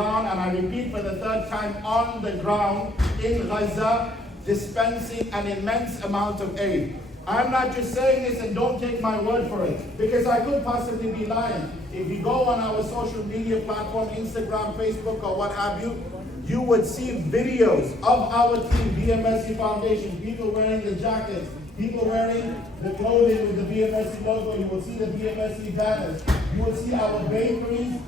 ground, and I repeat for the third time, on the ground in Gaza, dispensing an immense amount of aid. I'm not just saying this, and don't take my word for it, because I could possibly be lying. If you go on our social media platform, Instagram, Facebook, or what have you, you would see videos of our team, BMSC Foundation, people wearing the jackets, people wearing the clothing with the BMSC logo. You will see the BMSC banners. You will see our bakeries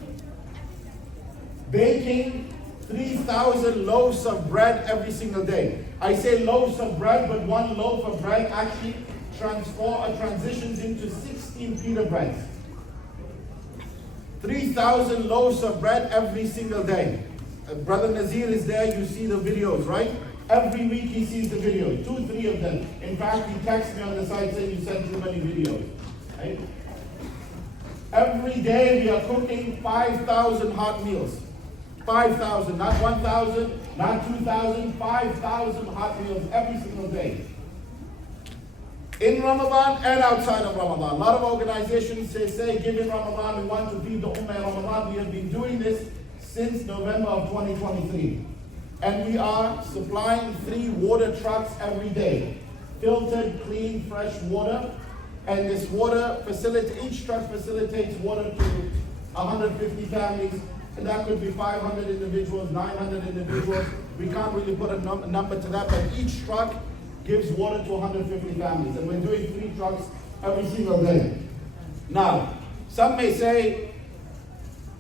baking 3,000 loaves of bread every single day. I say loaves of bread, but one loaf of bread actually transitions into 16 pita breads. 3,000 loaves of bread every single day. Brother Nazir is there, you see the videos, right? Every week he sees the videos, 2, 3 of them. In fact, he texts me on the side saying you sent too many videos, right? Every day we are cooking 5,000 hot meals. 5,000, not 1,000, not 2,000, 5,000 hot meals every single day. In Ramadan and outside of Ramadan. A lot of organizations say give in Ramadan, we want to feed the Ummah in Ramadan. We have been doing this since November of 2023. And we are supplying 3 water trucks every day. Filtered, clean, fresh water. And this water each truck facilitates water to 150 families. And that could be 500 individuals, 900 individuals. We can't really put a number to that, but each truck gives water to 150 families. And we're doing 3 trucks every single day. Now, some may say,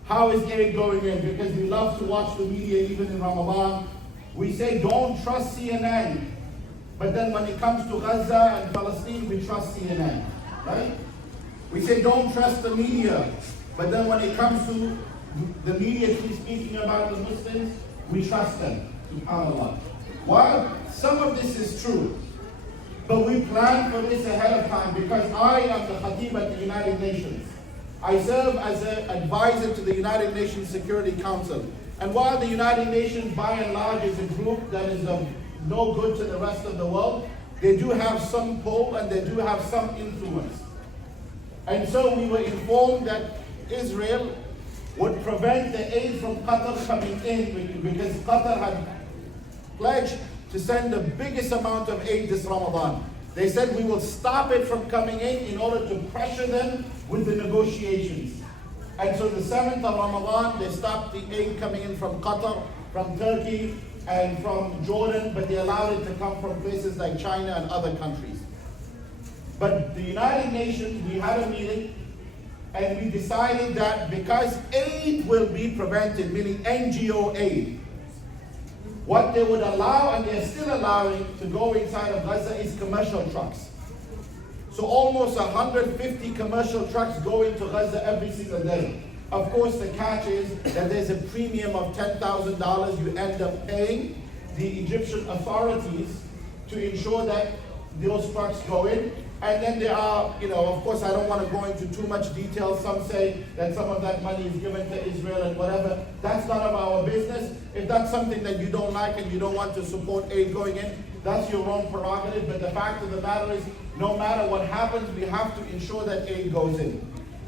how is aid going in? Because we love to watch the media even in Ramadan. We say don't trust CNN. But then when it comes to Gaza and Palestine, we trust CNN, right? We say don't trust the media. But then when it comes to the media speaking about the Muslims, we trust them, subhanAllah. While some of this is true, but we plan for this ahead of time because I am the Khatib at the United Nations. I serve as an advisor to the United Nations Security Council. And while the United Nations, by and large, is a group that is of no good to the rest of the world, they do have some pull and they do have some influence. And so we were informed that Israel would prevent the aid from Qatar coming in because Qatar had pledged to send the biggest amount of aid this Ramadan. They said we will stop it from coming in order to pressure them with the negotiations. And so the 7th of Ramadan, they stopped the aid coming in from Qatar, from Turkey, and from Jordan, but they allowed it to come from places like China and other countries. But the United Nations, we had a meeting, and we decided that because aid will be prevented, meaning NGO aid, what they would allow, and they're still allowing to go inside of Gaza, is commercial trucks. So almost 150 commercial trucks go into Gaza every single day. Of course, the catch is that there's a premium of $10,000 you end up paying the Egyptian authorities to ensure that those trucks go in. And then there are, of course, I don't want to go into too much detail. Some say that some of that money is given to Israel and whatever. That's none of our business. If that's something that you don't like and you don't want to support aid going in, that's your own prerogative. But the fact of the matter is, no matter what happens, we have to ensure that aid goes in.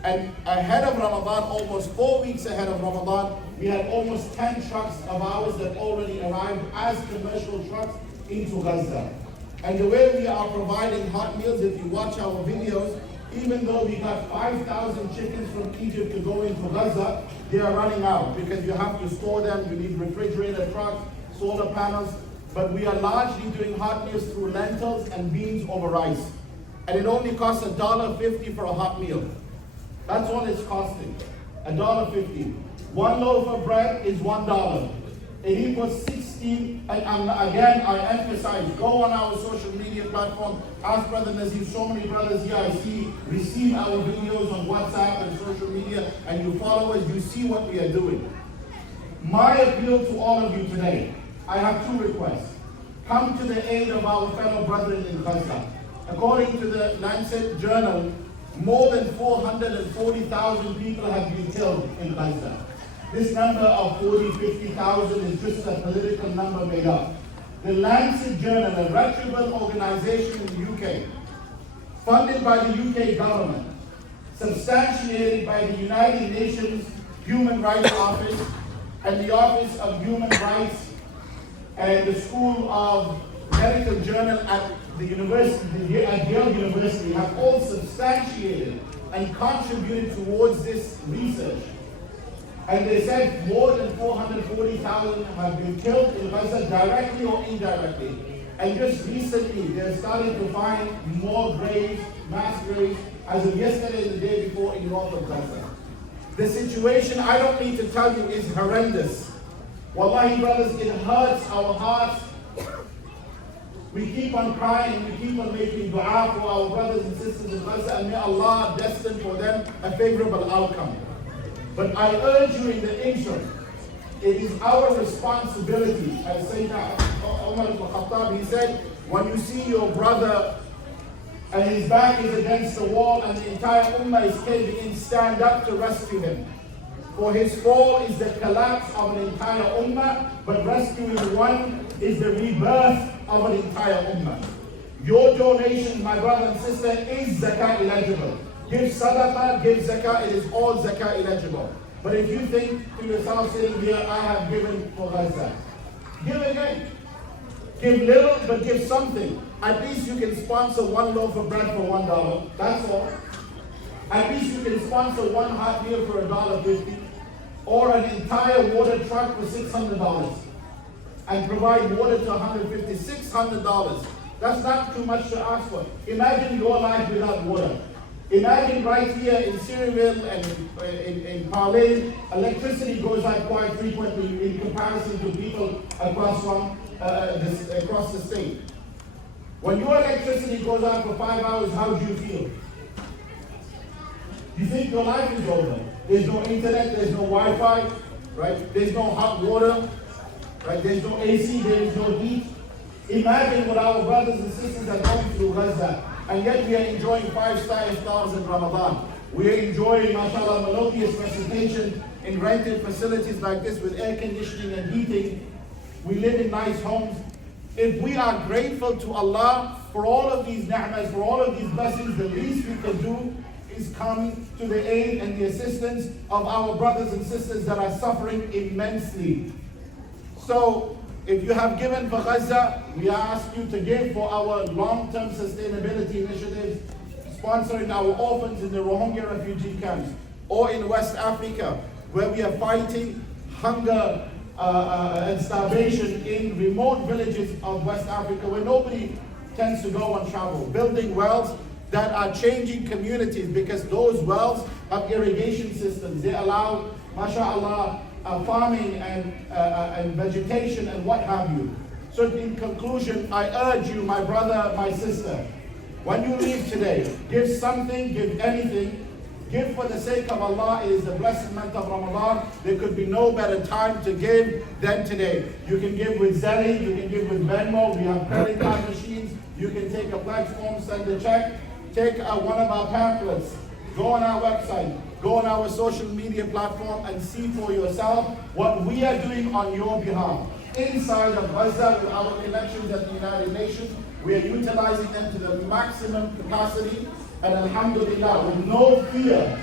And ahead of Ramadan, almost 4 weeks ahead of Ramadan, we had almost 10 trucks of ours that already arrived as commercial trucks into Gaza. And the way we are providing hot meals, if you watch our videos, even though we got 5,000 chickens from Egypt to go into Gaza, they are running out because you have to store them, you need refrigerator trucks, solar panels. But we are largely doing hot meals through lentils and beans over rice. And it only costs $1.50 for a hot meal. That's all it's costing, $1.50. One loaf of bread is $1. It equals 16, and again, I emphasize, go on our social media platform, ask Brother Nazir, so many brothers here I see, receive our videos on WhatsApp and social media, and you follow us, you see what we are doing. My appeal to all of you today, I have 2 requests. Come to the aid of our fellow brethren in Gaza. According to the Lancet Journal, more than 440,000 people have been killed in Gaza. This number of 40,000, 50,000 is just a political number made up. The Lancet Journal, a reputable organization in the UK, funded by the UK government, substantiated by the United Nations Human Rights Office, and the Office of Human Rights and the School of Medical Journal at the university, at Yale University, have all substantiated and contributed towards this research. And they said more than 440,000 have been killed in Gaza, directly or indirectly. And just recently, they're starting to find more graves, mass graves, as of yesterday and the day before in north of Gaza. The situation, I don't need to tell you, is horrendous. Wallahi, brothers, it hurts our hearts. We keep on crying, we keep on making dua for our brothers and sisters in Gaza, and may Allah destine for them a favorable outcome. But I urge you in the interim, it is our responsibility, as Sayyidina Umar ibn Khattab, he said, when you see your brother and his back is against the wall and the entire ummah is caving in, stand up to rescue him. For his fall is the collapse of an entire ummah, but rescuing one is the rebirth of an entire ummah. Your donation, my brother and sister, is zakah eligible. Give sadaqah, give zakah, it is all zakah eligible. But if you think to yourself sitting here, I have given for Gaza, give again. Give little, but give something. At least you can sponsor one loaf of bread for $1. That's all. At least you can sponsor one hot meal for $1.50, or an entire water truck for $600, and provide water to $150, $600. That's not too much to ask for. Imagine your life without water. Imagine right here in Syriaville and in Parlin, electricity goes out quite frequently in comparison to people across the state. When your electricity goes out for 5 hours, how do you feel? You think your life is over. There's no internet, there's no Wi-Fi, right? There's no hot water, right? There's no AC, there is no heat. Imagine what our brothers and sisters are going through Gaza. And yet we are enjoying 5-star iftars in Ramadan. We are enjoying, mashallah, melodious recitation in rented facilities like this with air conditioning and heating. We live in nice homes. If we are grateful to Allah for all of these ni'mas, for all of these blessings, the least we can do is come to the aid and the assistance of our brothers and sisters that are suffering immensely. So, if you have given for Gaza, we ask you to give for our long-term sustainability initiatives, sponsoring our orphans in the Rohingya refugee camps, or in West Africa, where we are fighting hunger and starvation in remote villages of West Africa, where nobody tends to go and travel, building wells that are changing communities, because those wells have irrigation systems. They allow, mashallah, farming and vegetation and what have you. So in conclusion, I urge you, my brother, my sister, when you leave today, give something, give anything. Give for the sake of Allah. It is the blessed month of Ramadan. There could be no better time to give than today. You can give with Zelle, you can give with Venmo. We have credit card machines. You can take a pledge form, send a check. Take one of our pamphlets. Go on our website. Go on our social media platform and see for yourself what we are doing on your behalf. Inside of Gaza, with our connections at the United Nations, we are utilizing them to the maximum capacity. And alhamdulillah, with no fear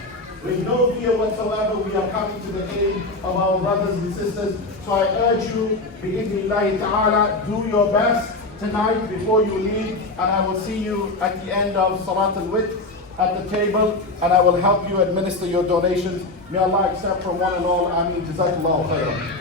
whatsoever, we are coming to the aid of our brothers and sisters. So I urge you, bi'idhnillahi ta'ala, do your best tonight before you leave, and I will see you at the end of Salat al-Witr at the table, and I will help you administer your donations. May Allah accept from one and all. Ameen. Jazakallahu khairan.